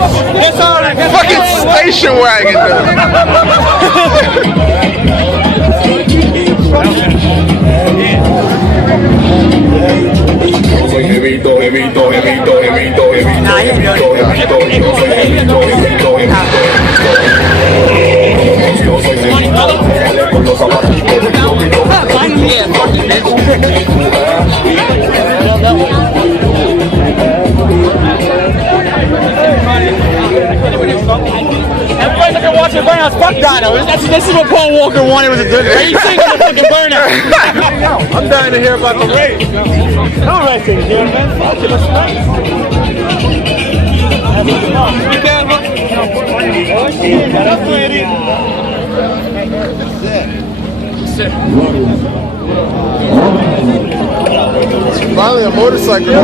Fucking station wagon. Everybody's like watching Burnout. Fuck Dino. This is what Paul Walker wanted. Was a good race. He's singing the fucking Burnout. I'm dying to hear about the race. No racing here, man. Fuck it, let's race. Be careful. Finally, a motorcycle.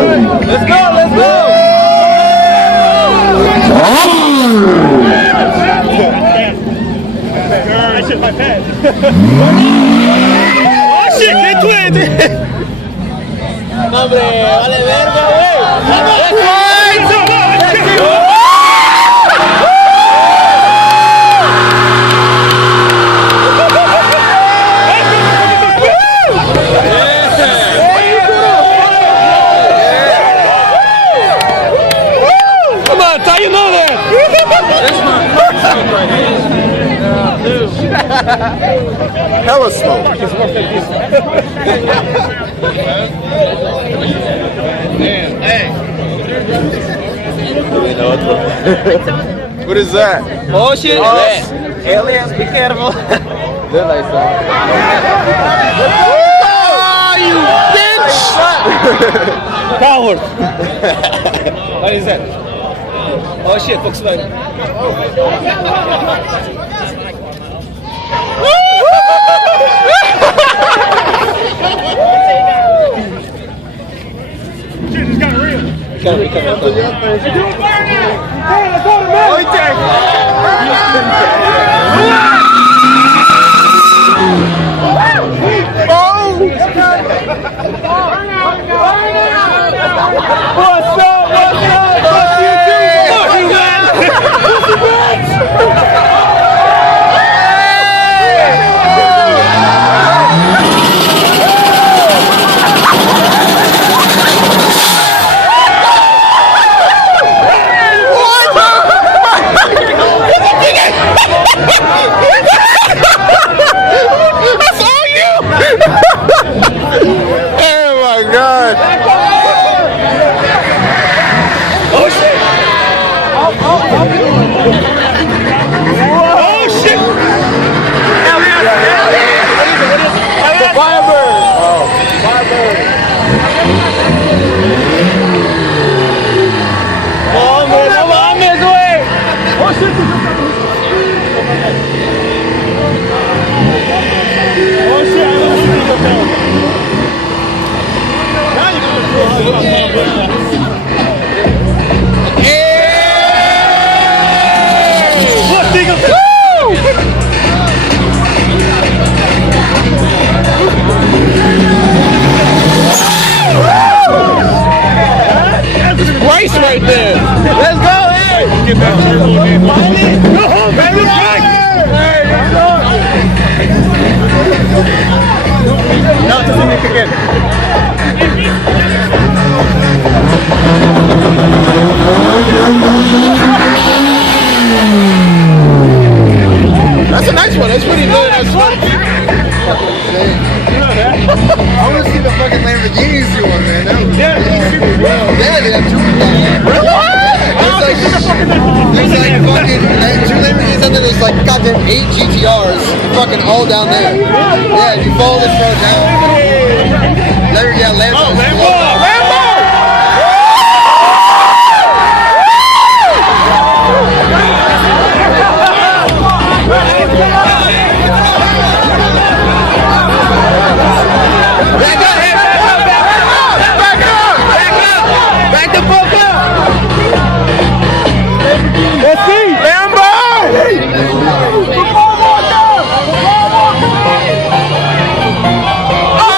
Let's go, let's go. I shit my pants. Oh shit, get twisted. Hombre, vale verga, güey. Come on, Ty, you know that. Hella smoke. What is that? Oh shit. Aliens, be careful. They're like that. Oh, you bitch! Coward. What is that? Oh shit, Volkswagen. Shit just got real. Come on. What's up? Fuck you too. Fuck you, man. That's all you! Oh my god! Oh shit! Oh shit! The Firebird! Oh, Firebird! Oh man, no mames, güey! Oh shit! Oh shit! Bryce right there. Let's go, hey! Get back to your little game. Go home, baby! Hey, let's go! Now to finish again. That's a nice one. That's pretty good. That's fun. I want to see the fucking Lamborghinis you want, man. That was yeah, they have two of them. There's like fucking two Lamborghinis and then there's like goddamn 8 GTRs fucking all down there. Yeah, if you follow this road down. Lambo. Oh, Lambo! Back the fuck up! Let's see! Lambo! Oh!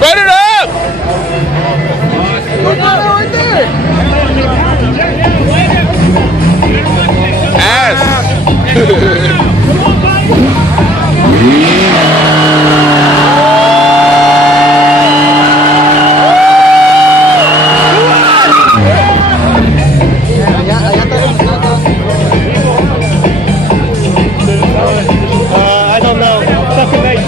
Burn it up! Ass! I don't know. Second base.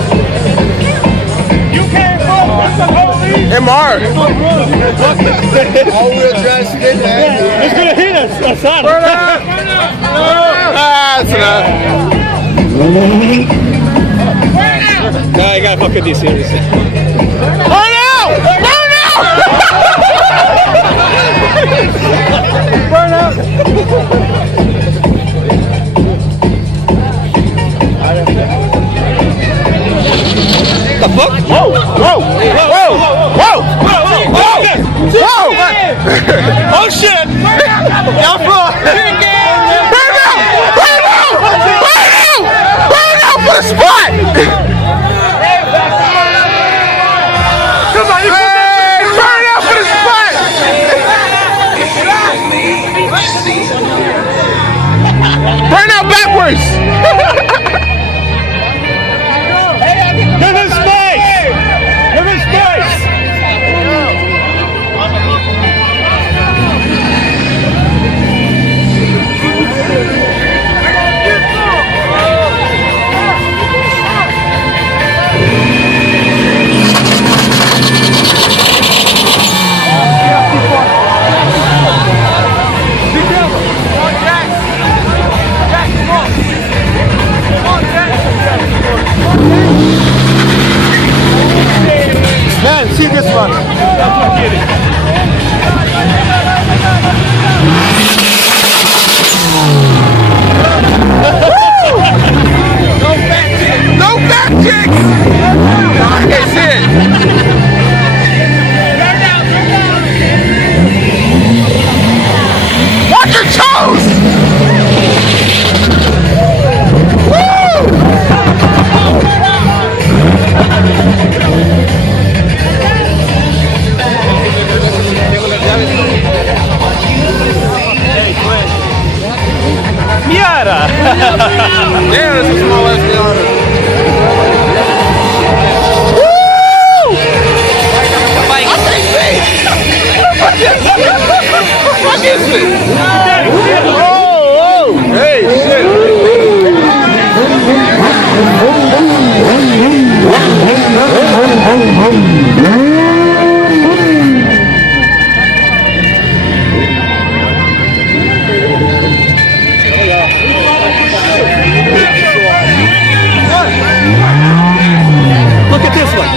You can't go. That's the police. MR! All-wheel drive skid, man. It's gonna hit us. Son. Ah, that's enough. No, I gotta fuck with these series. Burn out! Burn out! Burn up. The fuck? Whoa! Whoa! Whoa! Whoa! Whoa! Whoa! Oh shit! Y'all fuck! Burn out! Burn out! Burn out! Burn out for the spot! Come on, you burn out for the spot! Burn out backwards! Give him space. Give him space. Man, see this one. No back kick! I can't see it. Watch your toes! Miata. Damn, this is small ass Miata. What is it? Oh! Hey, shit! Look at this one.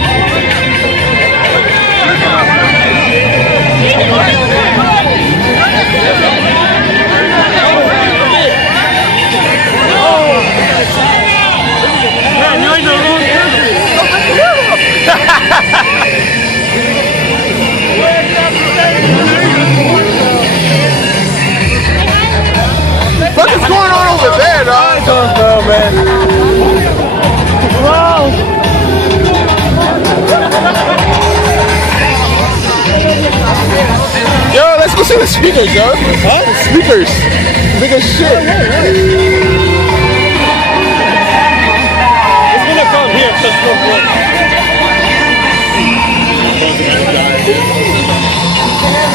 What is going on over there, dog? I don't know, man. Yo, let's go see the speakers, yo. Huh? The speakers. Big as shit.